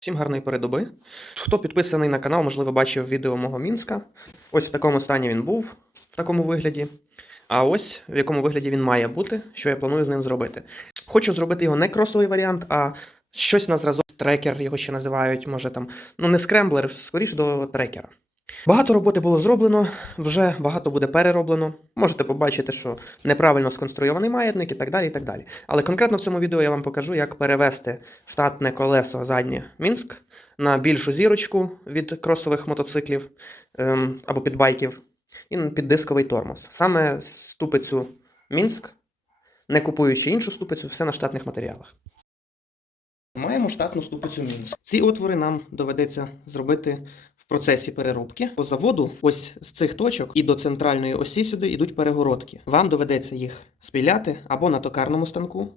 Всім гарної передоби. Хто підписаний на канал, можливо, бачив відео мого Мінська. Ось в такому стані він був, в такому вигляді. А ось в якому вигляді він має бути, що я планую з ним зробити. Хочу зробити його не кросовий варіант, а щось на зразок трекер, його ще називають, може там, ну не скремблер, скоріш до трекера. Багато роботи було зроблено, вже багато буде перероблено. Можете побачити, що неправильно сконструйований маятник і так далі. і так далі. Але конкретно в цьому відео я вам покажу, як перевести штатне колесо заднє Мінськ на більшу зірочку від кросових мотоциклів ем, або підбайків і на піддисковий тормоз. Саме ступицю Мінськ, не купуючи іншу ступицю, все на штатних матеріалах. Маємо штатну ступицю Мінськ. Ці отвори нам доведеться зробити процесі переробки. По заводу, ось з цих точок і до центральної осі сюди йдуть перегородки. Вам доведеться їх спіляти або на токарному станку,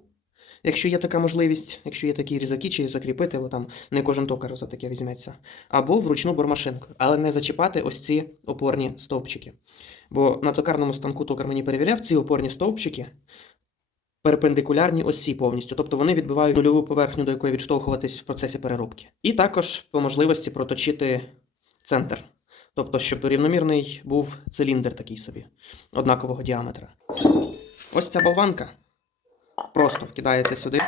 якщо є така можливість, якщо є такі різаки, чи закріпити, бо там не кожен токар за таке візьметься, або вручну бормашинку, але не зачіпати ось ці опорні стовпчики. Бо на токарному станку токар мені перевіряв, ці опорні стовпчики перпендикулярні осі повністю, тобто вони відбивають нульову поверхню, до якої відштовхуватись в процесі переробки. І також по можливості проточити центр, тобто, щоб рівномірний був циліндр такий собі, однакового діаметра. Ось ця болванка просто вкидається сюди.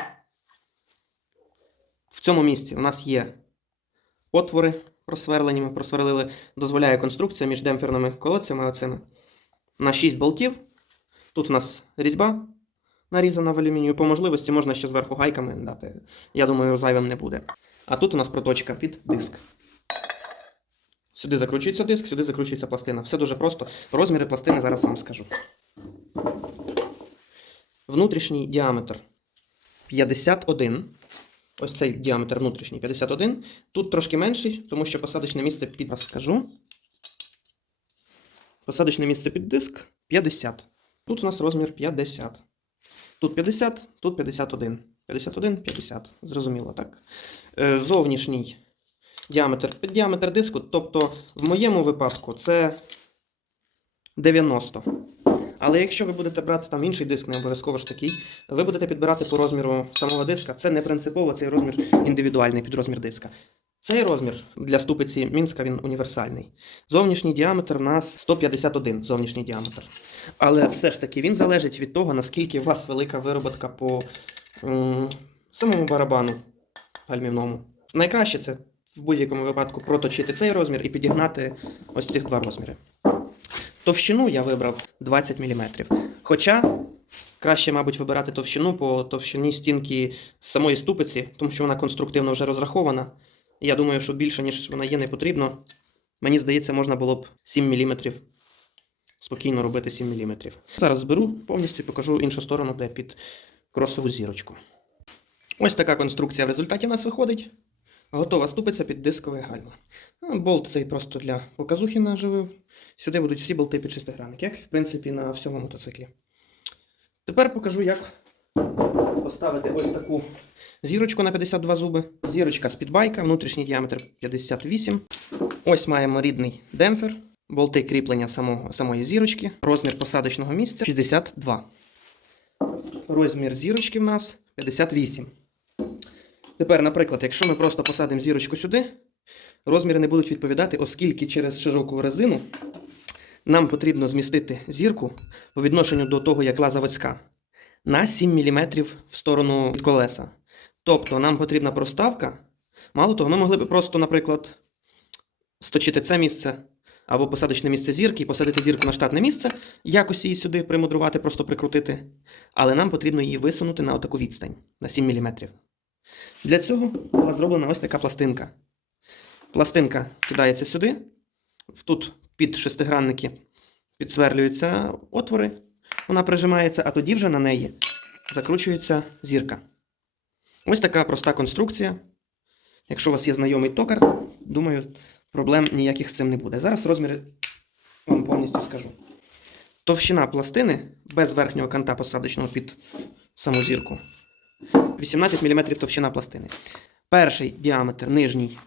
В цьому місці у нас є отвори просверлені, ми просверлили, дозволяє конструкція між демпферними колодцями оцими на 6 болтів. Тут у нас різьба нарізана в алюмінію. По можливості можна ще зверху гайками дати. Я думаю, зайвим не буде. А тут у нас проточка під диск. Сюди закручується диск, сюди закручується пластина. Все дуже просто. Розміри пластини зараз вам скажу. Внутрішній діаметр 51. Ось цей діаметр внутрішній 51. Тут трошки менший, тому що посадочне місце під розкажу. Посадочне місце під диск 50. Тут у нас розмір 50. Тут 50, тут 51. 51, 50. Зрозуміло, так? Е, Зовнішній діаметр діаметр диску. Тобто, в моєму випадку це 90. Але якщо ви будете брати там інший диск, не обов'язково ж такий, ви будете підбирати по розміру самого диска. Це не принципово, цей розмір індивідуальний під розмір диска. Цей розмір для ступиці Мінська він універсальний. Зовнішній діаметр в нас 151 зовнішній діаметр. Але все ж таки він залежить від того, наскільки у вас велика вироботка по м, самому барабану гальмівному. Найкраще це в будь-якому випадку проточити цей розмір і підігнати ось цих два розміри. Товщину я вибрав 20 мм. Хоча краще, мабуть, вибирати товщину по товщині стінки самої ступиці, тому що вона конструктивно вже розрахована. Я думаю, що більше, ніж вона є, не потрібно. Мені здається, можна було б 7 мм. Спокійно робити 7 мм. Зараз зберу повністю і покажу іншу сторону, де під кросову зірочку. Ось така конструкція в результаті у нас виходить. Готова ступиця під дискове гальма. Ну, Болт цей просто для показухи наживив. Сюди будуть всі болти під шестигранник, як в принципі на всьому мотоциклі. Тепер покажу, як поставити ось таку зірочку на 52 зуби. Зірочка з підбайка, внутрішній діаметр 58. Ось маємо рідний демпфер, болти кріплення самого, самої зірочки, розмір посадочного місця 62. Розмір зірочки в нас 58. Тепер, наприклад, якщо ми просто посадимо зірочку сюди, розміри не будуть відповідати, оскільки через широку резину нам потрібно змістити зірку по відношенню до того, як була заводська, на 7 мм в сторону від колеса. Тобто нам потрібна проставка. Мало того, ми могли б просто, наприклад, сточити це місце або посадочне місце зірки і посадити зірку на штатне місце, якось її сюди примудрувати, просто прикрутити. Але нам потрібно її висунути на отаку відстань на 7 мм. Для цього була зроблена ось така пластинка. Пластинка кидається сюди. Тут під шестигранники підсверлюються отвори, вона прижимається, а тоді вже на неї закручується зірка. Ось така проста конструкція. Якщо у вас є знайомий токар, думаю, проблем ніяких з цим не буде. Зараз розміри вам повністю скажу. Товщина пластини без верхнього канта посадочного під саму зірку 18 мм товщина пластини. Перший діаметр нижній,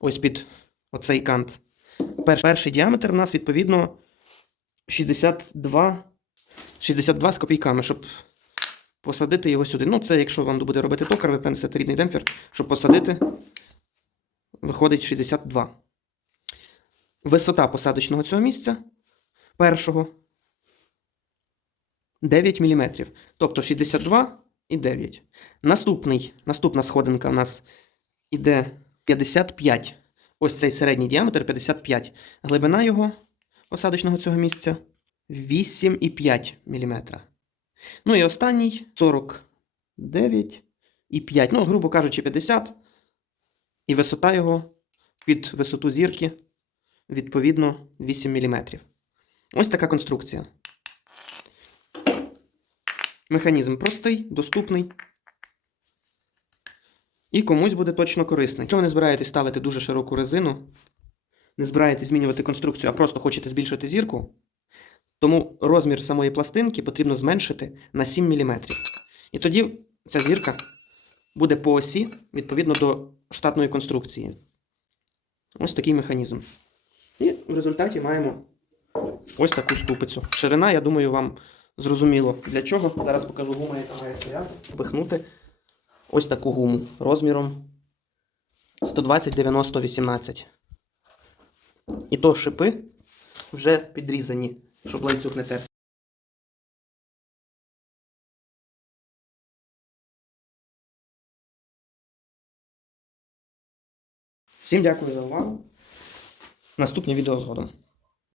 ось під оцей кант. Перший діаметр у нас відповідно 62, 62 з копійками, щоб посадити його сюди. Ну, це якщо вам буде робити токар, ви принесете рідний демпфер, щоб посадити виходить 62. Висота посадочного цього місця першого 9 мм. Тобто 62 і 9. Наступний, наступна сходинка у нас іде 55. Ось цей середній діаметр 55. Глибина його посадочного цього місця 8,5 мм. Ну і останній 49,5. Ну, грубо кажучи, 50. І висота його під висоту зірки відповідно 8 мм. Ось така конструкція. Механізм простий, доступний. І комусь буде точно корисний. Якщо ви не збираєтесь ставити дуже широку резину, не збираєтесь змінювати конструкцію, а просто хочете збільшити зірку, тому розмір самої пластинки потрібно зменшити на 7 мм. І тоді ця зірка буде по осі відповідно до штатної конструкції. Ось такий механізм. І в результаті маємо ось таку ступицю. Ширина, я думаю, вам зрозуміло для чого. Зараз покажу гуму, яка має стояти. Впихнути ось таку гуму розміром 120 90 18. І то шипи вже підрізані, щоб ланцюг не терся. Всім дякую за увагу. Наступні відео згодом.